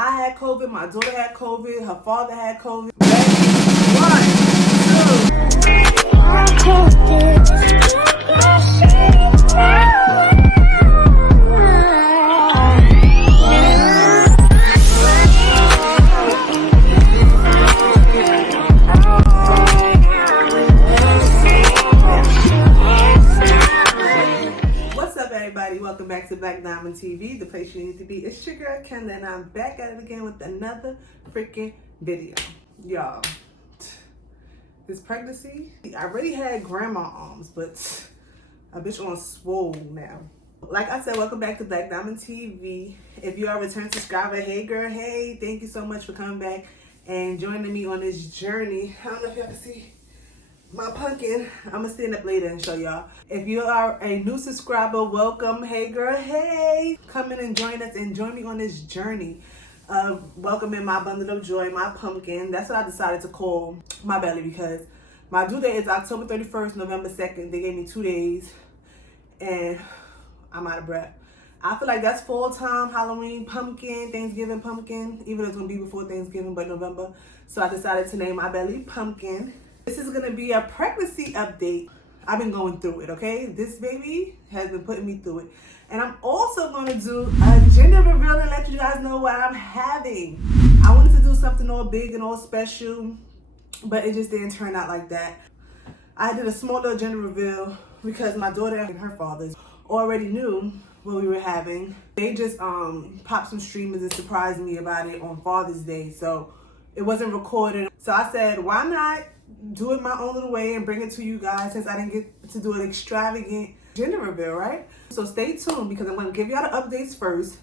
I had COVID, my daughter had COVID, her father had COVID. Ready? 1, 2. What's up, everybody? Welcome back to Black Diamond TV, the place you need to be. It's your girl Kendra, and I'm back at it again with another freaking video. Y'all, this pregnancy, I already had grandma arms, but a bitch on swole now. Like I said, welcome back to Black Diamond TV. If you are a return subscriber, hey girl, hey, thank you so much for coming back and joining me on this journey. I don't know if y'all can see my pumpkin. I'm gonna stand up later and show y'all. If you are a new subscriber, welcome. Hey girl, hey, come in and join us and join me on this journey of welcoming my bundle of joy, my pumpkin. That's what I decided to call my belly, because my due date is October 31st, November 2nd. They gave me 2 days and I'm out of breath. I feel like that's fall time, Halloween pumpkin, Thanksgiving pumpkin, even though it's gonna be before Thanksgiving, but November. So I decided to name my belly Pumpkin. This is gonna be a pregnancy update. I've been going through it, okay? This baby has been putting me through it. And I'm also gonna do a gender reveal and let you guys know what I'm having. I wanted to do something all big and all special, but it just didn't turn out like that. I did a small little gender reveal because my daughter and her father already knew what we were having. They just popped some streamers and surprised me about it on Father's Day. So it wasn't recorded. So I said, why not do it my own little way and bring it to you guys, since I didn't get to do an extravagant gender reveal, right? So stay tuned, because I'm going to give y'all the updates first,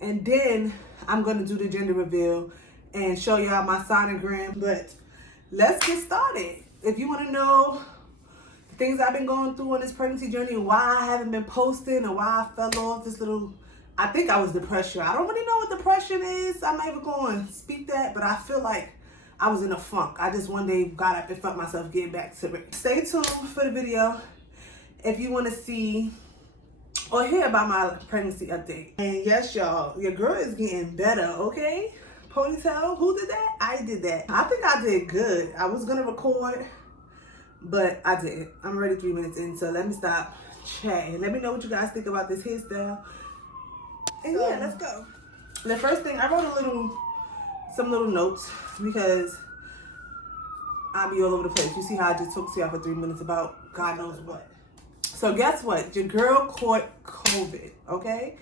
and then I'm going to do the gender reveal and show y'all my sonogram. But let's get started. If you want to know the things I've been going through on this pregnancy journey, why I haven't been posting, and why I fell off this little, I think I was depression. I don't really know what depression is. I'm not even going to speak that, but I feel like I was in a funk. I just one day got up and felt myself getting back to it. Stay tuned for the video if you want to see or hear about my pregnancy update. And yes, y'all, your girl is getting better, okay? Ponytail, who did that? I did that. I think I did good. I was going to record, but I didn't. I'm already 3 minutes in, so let me stop chatting. Let me know what you guys think about this hairstyle. And yeah, let's go. The first thing, I wrote some little notes, because I'll be all over the place. You see how I just talked to y'all for 3 minutes about God knows what. So guess what? Your girl caught COVID, okay?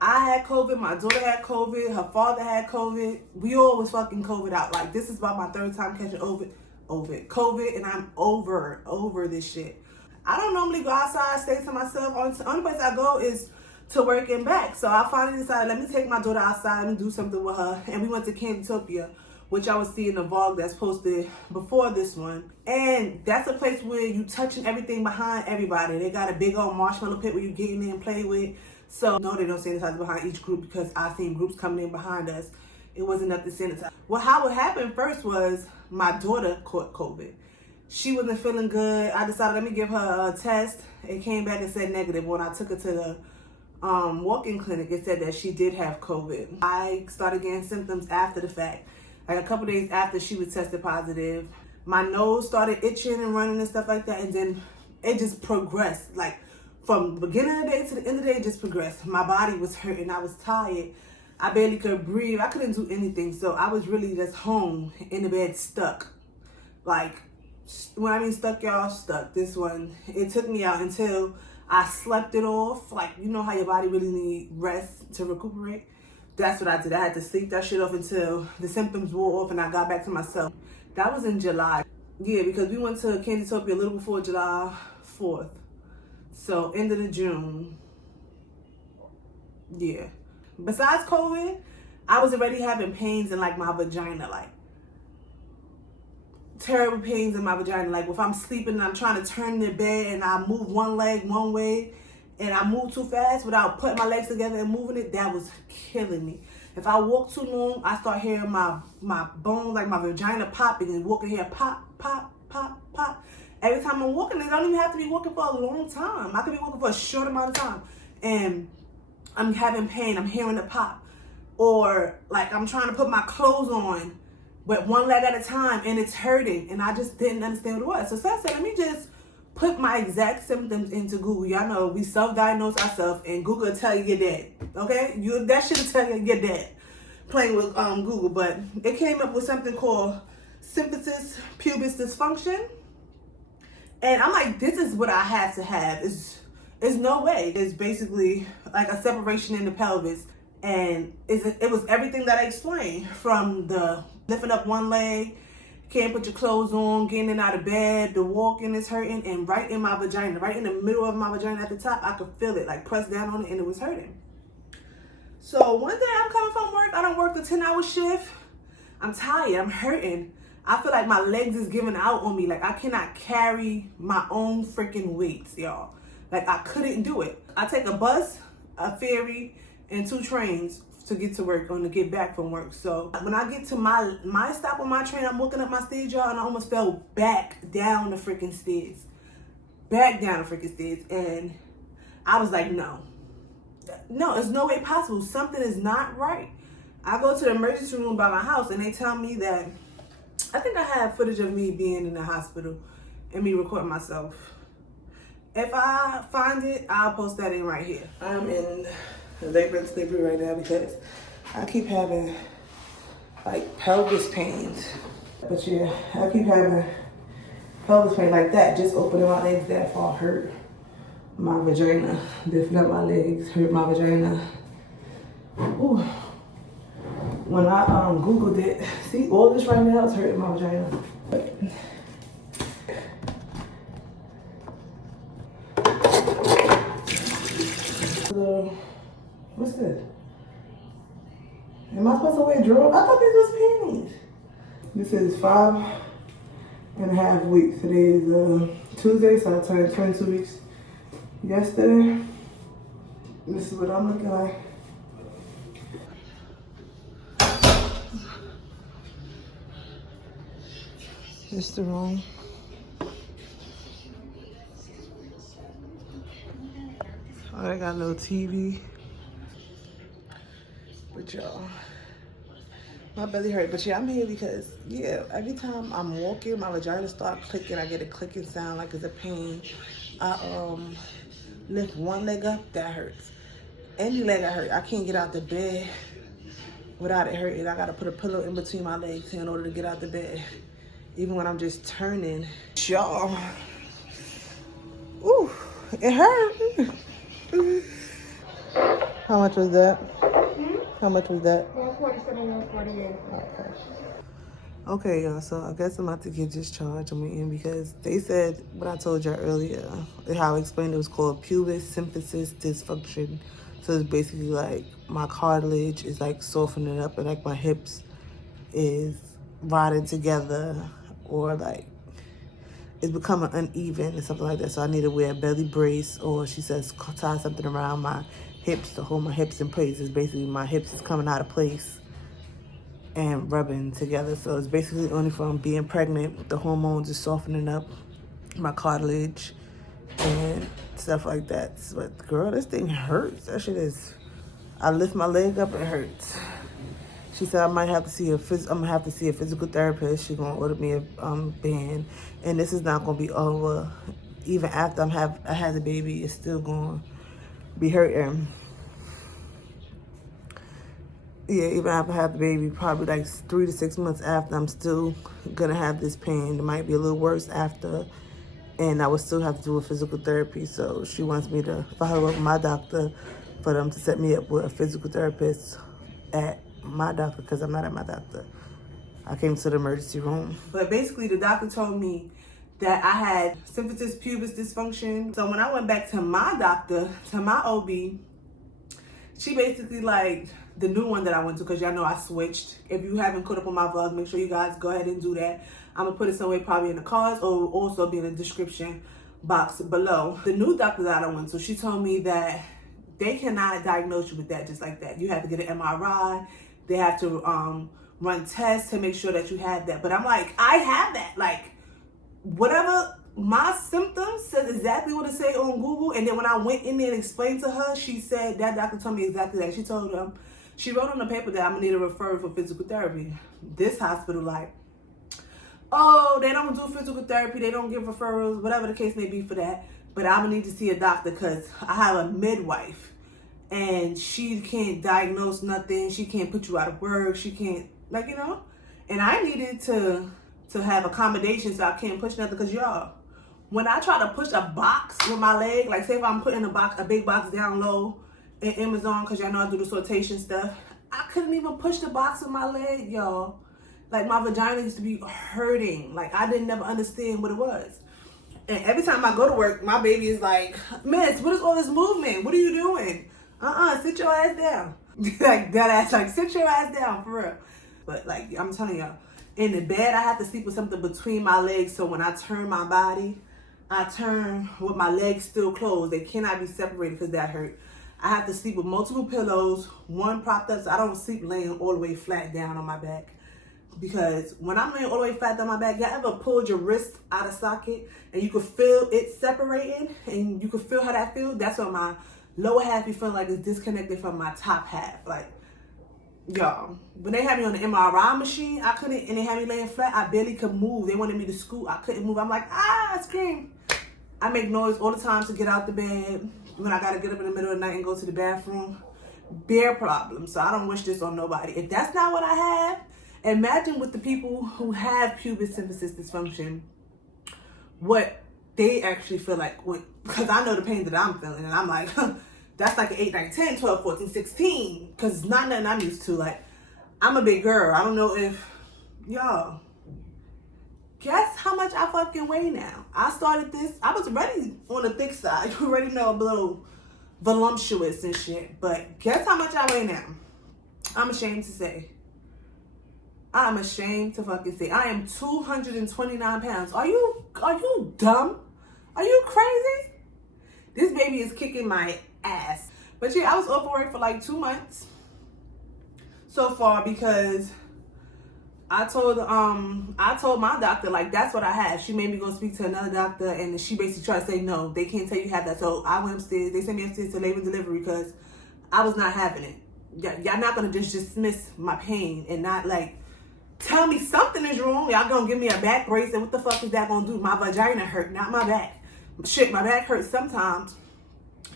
I had COVID, my daughter had COVID, her father had COVID. We all was fucking COVID out. Like, this is about my 3rd time catching COVID, and I'm over this shit. I don't normally go outside, stay to myself. The only place I go is to work and back. So I finally decided, let me take my daughter outside and do something with her. And we went to Canditopia, which I was seeing the vlog that's posted before this one. And that's a place where you touching everything behind everybody. They got a big old marshmallow pit where you get in there and play with. So no, they don't sanitize behind each group, because I seen groups coming in behind us. It wasn't enough to sanitize. Well, how it happened first was my daughter caught COVID. She wasn't feeling good. I decided, let me give her a test. It came back and said negative. When I took her to the walk-in clinic, it said that she did have COVID. I started getting symptoms after the fact. Like a couple days after she was tested positive, my nose started itching and running and stuff like that. And then it just progressed. Like from the beginning of the day to the end of the day, it just progressed. My body was hurting. I was tired. I barely could breathe. I couldn't do anything. So I was really just home in the bed, stuck. Like, when I mean stuck, y'all, stuck. This one, it took me out until I slept it off. Like, you know how your body really need rest to recuperate? That's what I did. I had to sleep that shit off until the symptoms wore off and I got back to myself. That was in July. Yeah, because we went to Canditopia a little before July 4th. So, end of the June. Yeah. Besides COVID, I was already having pains in like my vagina, like terrible pains in my vagina. Like if I'm sleeping and I'm trying to turn in the bed and I move one leg one way and I move too fast without putting my legs together and moving it, that was killing me. If I walk too long, I start hearing my bones, like my vagina popping, and walking here, pop, pop, pop, pop. Every time I'm walking, I don't even have to be walking for a long time. I could be walking for a short amount of time. And I'm having pain. I'm hearing the pop. or like I'm trying to put my clothes on, but one leg at a time and it's hurting, and I just didn't understand what it was. So I said, let me just put my exact symptoms into Google. Y'all know we self-diagnose ourselves, and Google will tell you you're dead. Okay, that should tell you you're dead. Playing with Google, but it came up with something called symphysis pubis dysfunction, and I'm like, this is what I have to have. It's no way. It's basically like a separation in the pelvis, and it was everything that I explained, from the lifting up one leg, can't put your clothes on, getting in out of bed, the walking is hurting, and right in my vagina, right in the middle of my vagina at the top, I could feel it, like pressed down on it, and it was hurting. So one day I'm coming from work, I don't work the 10-hour shift, I'm tired, I'm hurting. I feel like my legs is giving out on me, like I cannot carry my own freaking weights, y'all. Like I couldn't do it. I take a bus, a ferry, and 2 trains to get to work or to get back from work. So when I get to my stop on my train, I'm walking up my stairs, y'all, and I almost fell back down the freaking stairs. Back down the freaking stairs. And I was like, no, there's no way possible. Something is not right. I go to the emergency room by my house, and they tell me that, I think I have footage of me being in the hospital and me recording myself. If I find it, I'll post that in right here. I'm in labor and delivery right now because I keep having like pelvis pains. But yeah, I keep having pelvis pain like that. Just opening my legs that far hurt my vagina. Lifting up my legs hurt my vagina. Ooh. When I Googled it, see, all this right now is hurting my vagina. What's this? Am I supposed to wear drawers? I thought these was panties. This is 5.5 weeks. Today is Tuesday, so I turned 22 weeks yesterday. This is what I'm looking like. This the room. Oh, they got a little TV. But y'all, my belly hurt. But yeah, I'm here because, yeah, every time I'm walking, my vagina start clicking. I get a clicking sound like it's a pain. I lift one leg up, that hurts. Any leg I hurt. I can't get out the bed without it hurting. I gotta put a pillow in between my legs in order to get out the bed. Even when I'm just turning. Y'all, ooh, it hurt. How much was that? How much was that? 147, 148. Okay, y'all, so I guess I'm about to get discharged. I'm waiting because they said what I told y'all earlier, how I explained it was called pubis symphysis dysfunction. So it's basically like my cartilage is like softening up, and like my hips is rotting together, or like it's becoming uneven and something like that. So I need to wear a belly brace, or she says tie something around my hips to hold my hips in place. It's basically my hips is coming out of place and rubbing together. So it's basically only from being pregnant. The hormones is softening up my cartilage and stuff like that. But girl, this thing hurts. That shit is, I lift my leg up, it hurts. She said I might have to see I'm gonna have to see a physical therapist. She's gonna order me a band, and this is not gonna be over. Even after I had the baby, it's still gonna be hurting. Yeah, even after I have the baby, probably like 3 to 6 months after, I'm still gonna have this pain. It might be a little worse after, and I would still have to do a physical therapy. So she wants me to follow up with my doctor for them to set me up with a physical therapist at my doctor, because I'm not at my doctor. I came to the emergency room. But basically the doctor told me that I had symphysis pubis dysfunction. So when I went back to my doctor, to my OB, she basically like the new one that I went to, because y'all know I switched. If you haven't caught up on my vlog, make sure you guys go ahead and do that. I'm gonna put it somewhere, probably in the cards, or also be in the description box below. The new doctor that I went to, she told me that they cannot diagnose you with that just like that. You have to get an MRI. They have to run tests to make sure that you have that. But I'm like, I have that. Like, whatever my symptoms says exactly what it say on Google. And then when I went in there and explained to her, she said, that doctor told me exactly that. She told them She wrote on the paper that I'm gonna need a referral for physical therapy. This hospital like, oh, they don't do physical therapy, they don't give referrals, whatever the case may be for that. But I'm gonna need to see a doctor because I have a midwife and she can't diagnose nothing. She can't put you out of work. She can't, like, you know. And I needed to have accommodation so I can't push nothing because y'all, when I try to push a box with my leg, like say if I'm putting a big box down low in Amazon, because y'all know I do the sortation stuff, I couldn't even push the box with my leg, y'all. Like my vagina used to be hurting. Like I didn't never understand what it was. And every time I go to work, my baby is like, Miss, what is all this movement? What are you doing? Sit your ass down. Like that ass, like sit your ass down for real. But like I'm telling y'all, in the bed I have to sleep with something between my legs, so when I turn my body, I turn with my legs still closed. They cannot be separated because that hurt. I have to sleep with multiple pillows, one propped up, so I don't sleep laying all the way flat down on my back. Because when I'm laying all the way flat down my back, y'all ever pulled your wrist out of socket and you could feel it separating and you could feel how that feels? That's what my lower half be feeling like it's disconnected from my top half. Like, y'all, when they had me on the MRI machine, I couldn't, and they had me laying flat, I barely could move. They wanted me to scoot, I couldn't move. I'm like, I scream. I make noise all the time to get out the bed. When I gotta get up in the middle of the night and go to the bathroom, bare problems. So I don't wish this on nobody. If that's not what I have, imagine with the people who have pubis symphysis dysfunction, what they actually feel like. Because I know the pain that I'm feeling, and I'm like, that's like an 8, 9, 10, 12, 14, 16. Because it's not nothing I'm used to. Like, I'm a big girl. I don't know if, y'all, guess how much I fucking weigh now? I started this, I was already on the thick side. You already know, I'm a little voluptuous and shit. But guess how much I weigh now? I'm ashamed to say. I'm ashamed to fucking say. I am 229 pounds. Are you dumb? Are you crazy? This baby is kicking my ass. But yeah, I was off work for like 2 months so far because I told my doctor, like, that's what I have. She made me go speak to another doctor, and she basically tried to say, no, they can't tell you have that. So I went upstairs. They sent me upstairs to labor and delivery because I was not having it. Y'all not going to just dismiss my pain and not, like, tell me something is wrong. Y'all going to give me a back brace, and what the fuck is that going to do? My vagina hurt, not my back. Shit, my back hurts sometimes.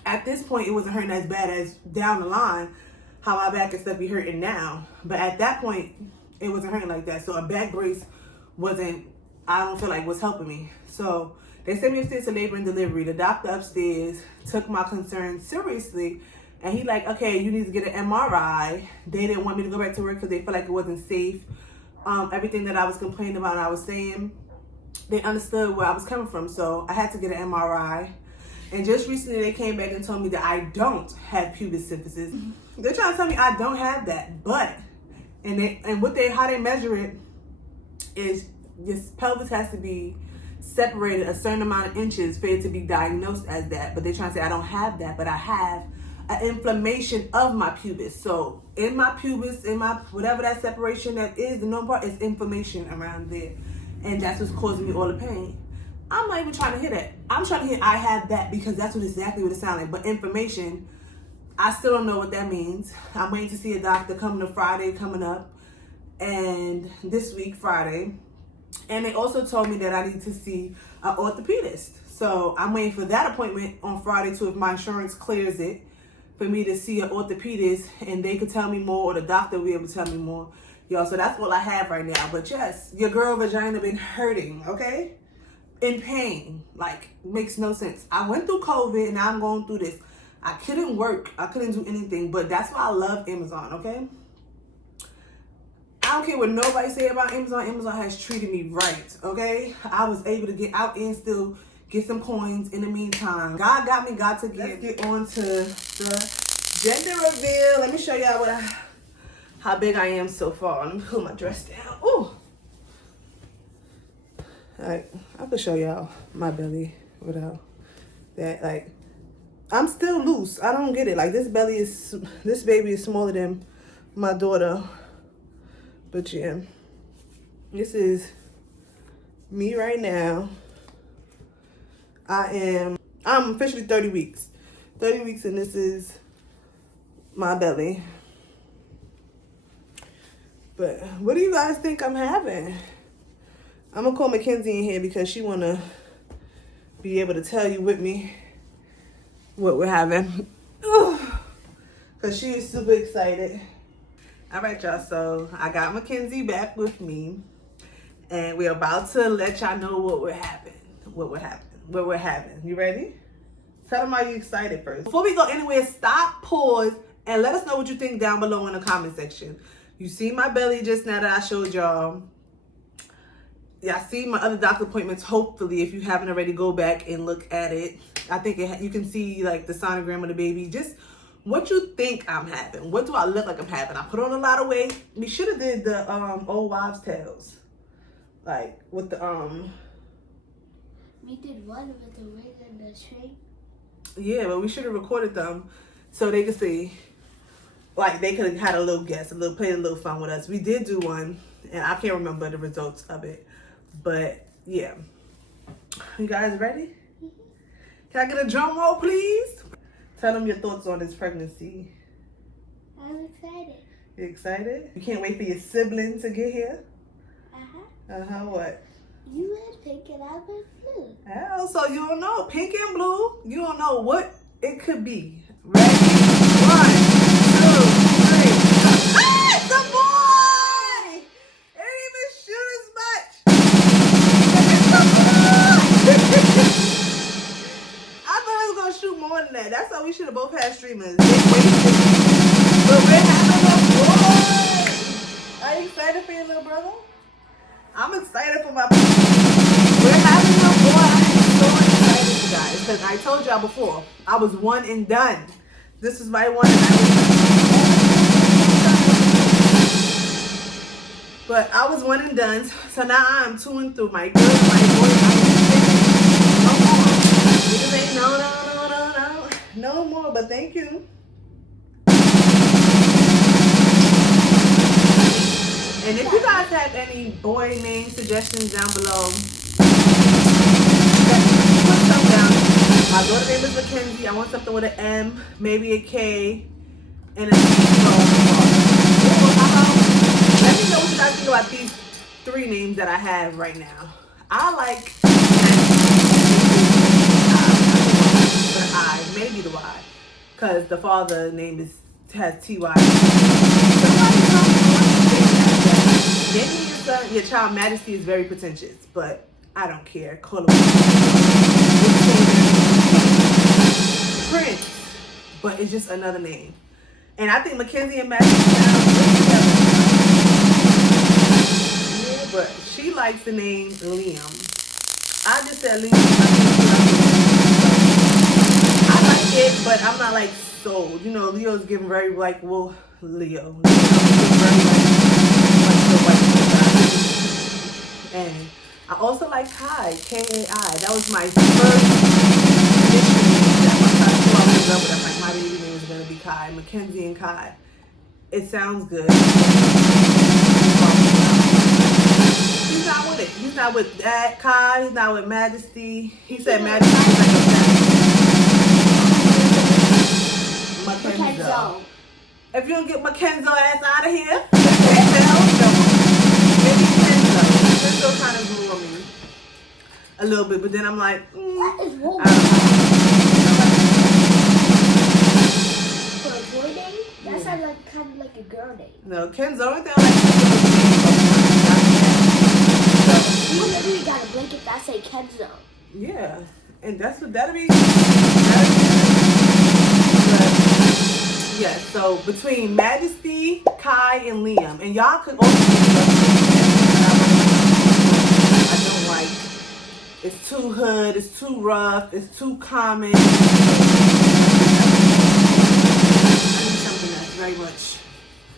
At this point, it wasn't hurting as bad as down the line, how my back and stuff be hurting now. But at that point, it wasn't hurting like that. So a back brace wasn't, I don't feel like was helping me. So they sent me upstairs to labor and delivery. The doctor upstairs took my concerns seriously. And he like, okay, you need to get an MRI. They didn't want me to go back to work because they felt like it wasn't safe. Everything that I was complaining about and I was saying, they understood where I was coming from. So I had to get an MRI. And just recently they came back and told me that I don't have pubis symphysis. They're trying to tell me I don't have that, but how they measure it is this pelvis has to be separated a certain amount of inches for it to be diagnosed as that. But they're trying to say I don't have that, but I have an inflammation of my pubis. So in my pubis, in my whatever that separation that is, the normal part is inflammation around there, and that's what's causing me all the pain. I'm not even trying to hear that. I'm trying to hear I have that because that's exactly what it sounds like. But inflammation, I still don't know what that means. I'm waiting to see a doctor coming to Friday coming up, and this week Friday. And they also told me that I need to see an orthopedist. So I'm waiting for that appointment on Friday too, if my insurance clears it, for me to see an orthopedist and they could tell me more, or the doctor will be able to tell me more. Y'all, so that's all I have right now. But yes, your girl vagina been hurting, okay? In pain, like, makes no sense. I went through COVID and now I'm going through this. I couldn't work, I couldn't do anything, but that's why I love Amazon, okay? I don't care what nobody say about Amazon. Amazon has treated me right, okay? I was able to get out and still get some coins in the meantime. God got me, God took it. Let's get on to the gender reveal. Let me show y'all how big I am so far. Let me pull my dress down. Ooh. Like, I could show y'all my belly without that. Like, I'm still loose. I don't get it. Like, this baby is smaller than my daughter. But yeah, this is me right now. I'm officially 30 weeks. 30 weeks, and this is my belly. But what do you guys think I'm having? I'm gonna call Mackenzie in here because she wanna be able to tell you with me what we're having. Cause she is super excited. All right, y'all. So I got Mackenzie back with me, and we're about to let y'all know what we're having. What we're having. You ready? Tell them, are you excited first? Before we go anywhere, stop, pause, and let us know what you think down below in the comment section. You see my belly just now that I showed y'all. Yeah, I see my other doctor appointments. Hopefully, if you haven't already, go back and look at it. I think you can see like the sonogram of the baby. Just what you think I'm having. What do I look like I'm having? I put on a lot of weight. We should have did the old wives' tales, like with the We did one with the wig and the string. Yeah, but we should have recorded them so they could see. Like they could have had a little guess, played a little fun with us. We did do one, and I can't remember the results of it. But yeah, you guys ready? Can I get a drum roll, please? Tell them your thoughts on this pregnancy. I'm excited. You excited? You can't wait for your sibling to get here? What? You would pink and I would blue. Oh, so you don't know. Pink and blue, you don't know what it could be. Ready? 1, 2, 3. Ah, it's a boy! It didn't even shoot as much. It's a boy! I thought it was going to shoot more than that. That's why we should have both had streamers. They wasted. But we're having a boy! Are you excited for your little brother? I'm excited for my baby. We're having a boy. I'm so excited, you guys, because I told y'all before, I was one and done. This is my one and I was done. But I was one and done, so now I'm 2 and through. My girl, my boy, I am no more. Niggas ain't no more, but thank you. And if you guys have any boy name suggestions down below, put some down. My daughter's name is Mackenzie. I want something with an M, maybe a K, and a C. Let me know what you guys think about these 3 names that I have right now. I like I, maybe the Y, because the father name has T-Y. Somebody tell me naming your child Majesty is very pretentious, but I don't care. Call him Prince, but it's just another name. And I think Mackenzie and Majesty sound good together. Yeah, but she likes the name Liam. I just said Liam. I like it, but I'm not like sold. You know, Leo's giving very like, well, Leo. And I also like Kai, K-A-I. That was my first initial name that once I saw I was in love with, I'm like, my baby name is going to be Kai. Mackenzie and Kai. It sounds good. He's not with it. He's not with that Kai. He's not with Majesty. He said Majesty is like a Mackenzie. If you don't get Mackenzie ass out of here, maybe Kenzo kind of grew on me a little bit, but then I'm like, What is wrong? For a boy name, that sounds like kind of like a girl name. No, Kenzo, only thing I like Kenzo. You literally got a blanket that say Kenzo. Yeah, and that's what that'll be. Yeah, so between Majesty, Kai, and Liam, and y'all could also I don't like. It's too hood, it's too rough, it's too common. I need something that's very much,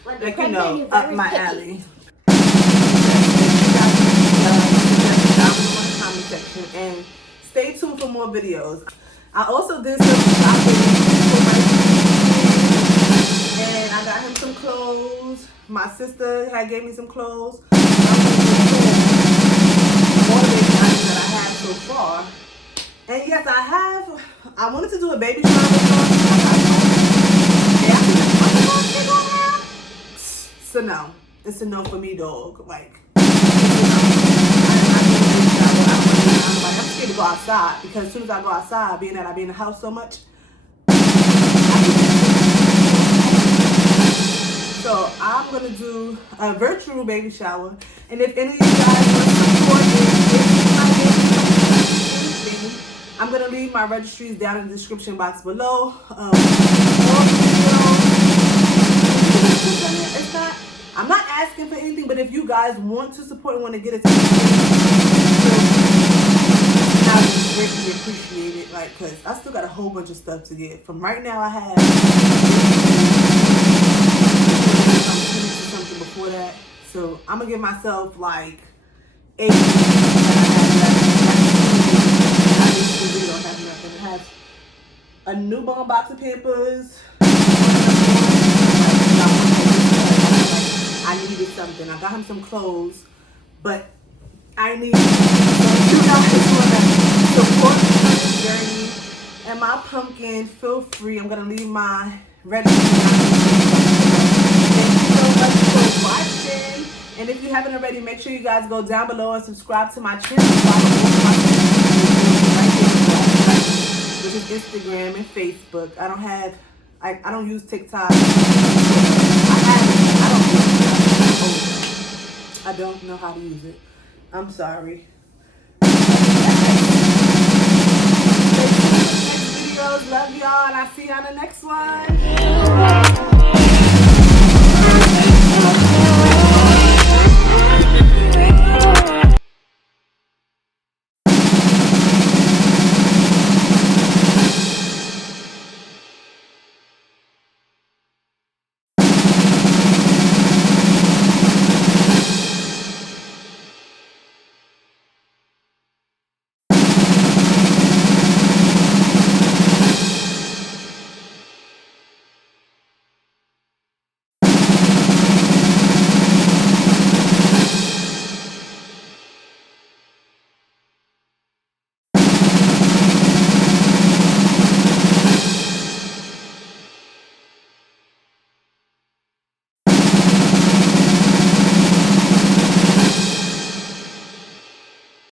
like, you know, up my alley. Down in the comment section, and stay tuned for more videos. I also did some shopping for my and I got him some clothes. My sister had gave me some clothes. All the baby items that I have so far. And yes, I wanted to do a baby shower. So no. it's a no for me, dog. Like, I'm scared to go outside because as soon as I go outside, being that I be in the house so much, so I'm gonna do a virtual baby shower. And if any of you guys want to support anything, I'm gonna leave my registries down in the description box below. It's not, I'm not asking for anything, but if you guys want to support and want to get it, I would greatly appreciate it. Like, cause I still got a whole bunch of stuff to get. From right now, I have something before that, so I'm gonna give myself like 8 that I have left. I really don't have nothing. It has a newborn box of Pampers. I needed something. I got him some clothes, but I need you guys want to support this journey and my pumpkin. Feel free. I'm gonna leave my registry. Thank you so much for watching. And if you haven't already, make sure you guys go down below and subscribe to my channel. Follow all of my which is Instagram and Facebook. I don't use TikTok. I don't know how to use it. I'm sorry. Stay tuned for the next videos. Love y'all, and I'll see you on the next one.